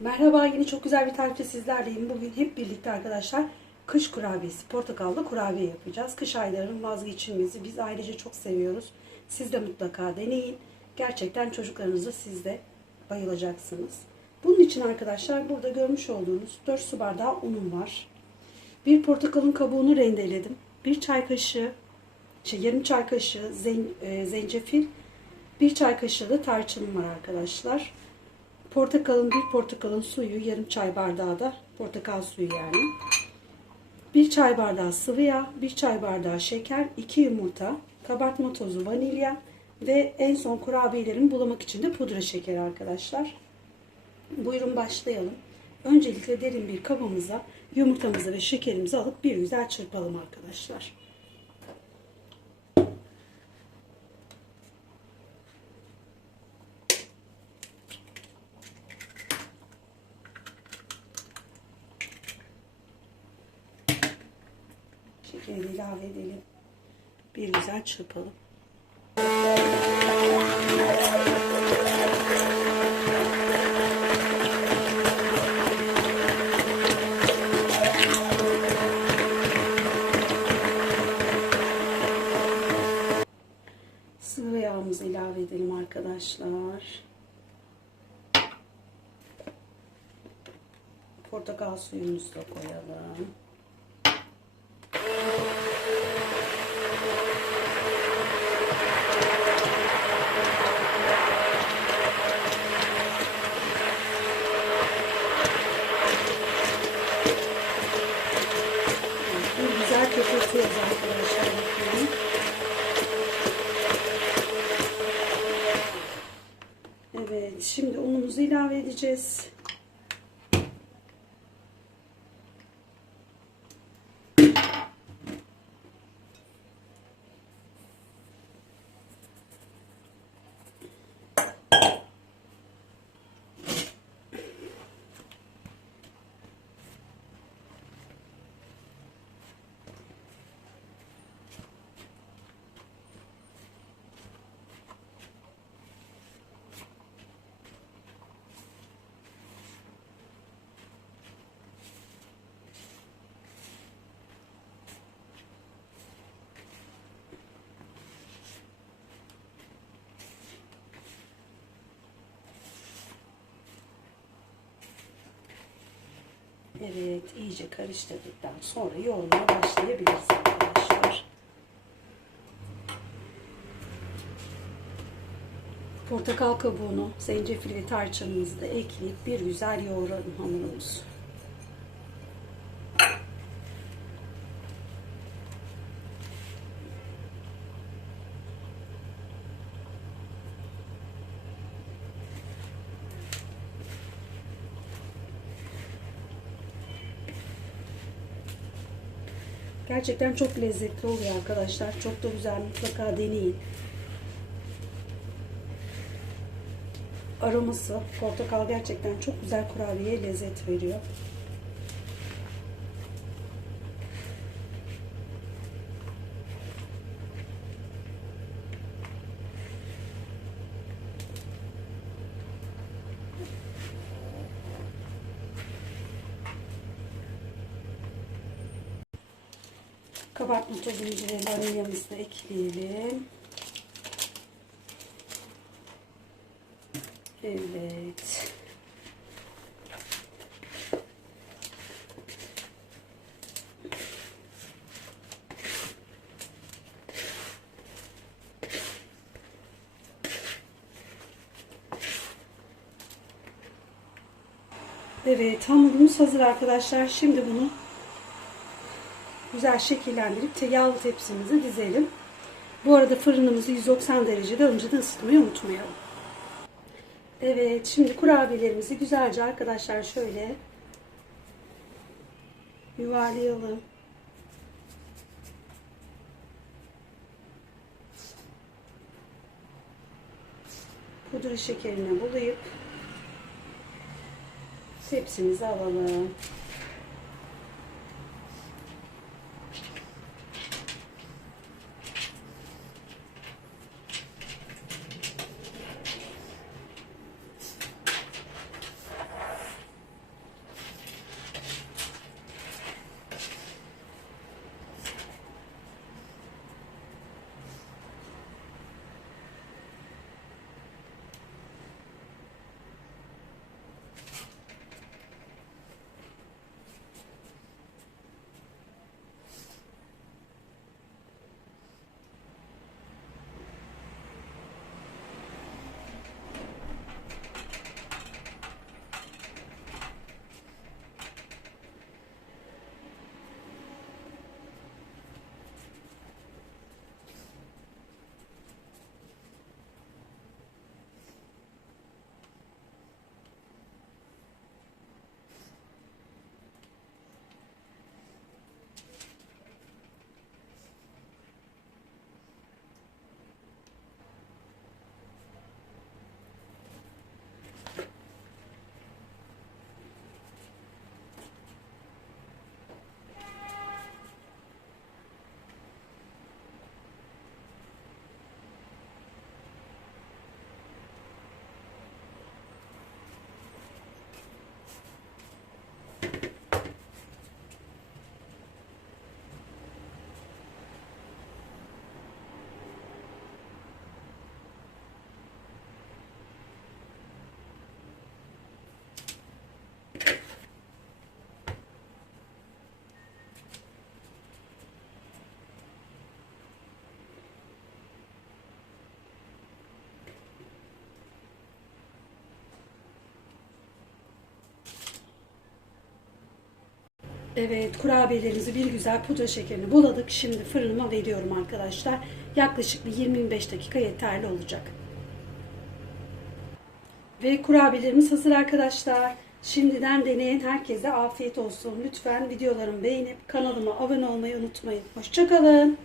Merhaba yine çok güzel bir tarifle sizlerleyim. Bugün hep birlikte arkadaşlar kış kurabiyesi, portakallı kurabiye yapacağız. Kış aylarının vazgeçilmezi. Biz ailece çok seviyoruz. Siz de mutlaka deneyin. Gerçekten çocuklarınızı siz de bayılacaksınız. Bunun için arkadaşlar burada görmüş olduğunuz 4 su bardağı unum var. Bir portakalın kabuğunu rendeledim. Bir çay kaşığı, şey, yarım çay kaşığı zen, e, zencefil, bir çay kaşığı da tarçınım var arkadaşlar. Portakalın bir portakalın suyu, yarım çay bardağı da portakal suyu yani. Bir çay bardağı sıvı yağ, bir çay bardağı şeker, iki yumurta, kabartma tozu, vanilya ve en son kurabiyelerimi bulamak için de pudra şekeri arkadaşlar. Buyurun başlayalım. Öncelikle derin bir kabımıza yumurtamızı ve şekerimizi alıp bir güzel çırpalım arkadaşlar. Şekeri ilave edelim. Bir güzel çırpalım. Sıvı yağımızı ilave edelim arkadaşlar. Portakal suyumuzu da koyalım. Bir güzel köpürtüyoruz arkadaşlar. Bakın. Evet, şimdi unumuzu ilave Evet, iyice karıştırdıktan sonra yoğurmaya başlayabiliriz arkadaşlar. Portakal kabuğunu, zencefil ve tarçınımızı da ekleyip bir güzel yoğuralım hamurumuzu. Gerçekten çok lezzetli oluyor arkadaşlar. Çok da güzel mutlaka deneyin. Aroması, portakal gerçekten çok güzel kurabiye lezzet veriyor. Kabartma tozumuzu ve vanilyamızı da ekleyelim. Evet. Evet hamurumuz hazır arkadaşlar. Şimdi bunu güzel şekillendirip te yağlı tepsimizi dizelim. Bu arada fırınımızı 190 derecede önceden ısıtmayı unutmayalım. Evet şimdi kurabiyelerimizi güzelce arkadaşlar şöyle yuvarlayalım. Pudra şekerine bulayıp tepsimize alalım. Evet kurabiyelerimizi bir güzel pudra şekerini buladık. Şimdi fırınıma veriyorum arkadaşlar. Yaklaşık bir 20-25 dakika yeterli olacak. Ve kurabiyelerimiz hazır arkadaşlar. Şimdiden deneyin. Herkese afiyet olsun. Lütfen videolarımı beğenip kanalıma abone olmayı unutmayın. Hoşçakalın.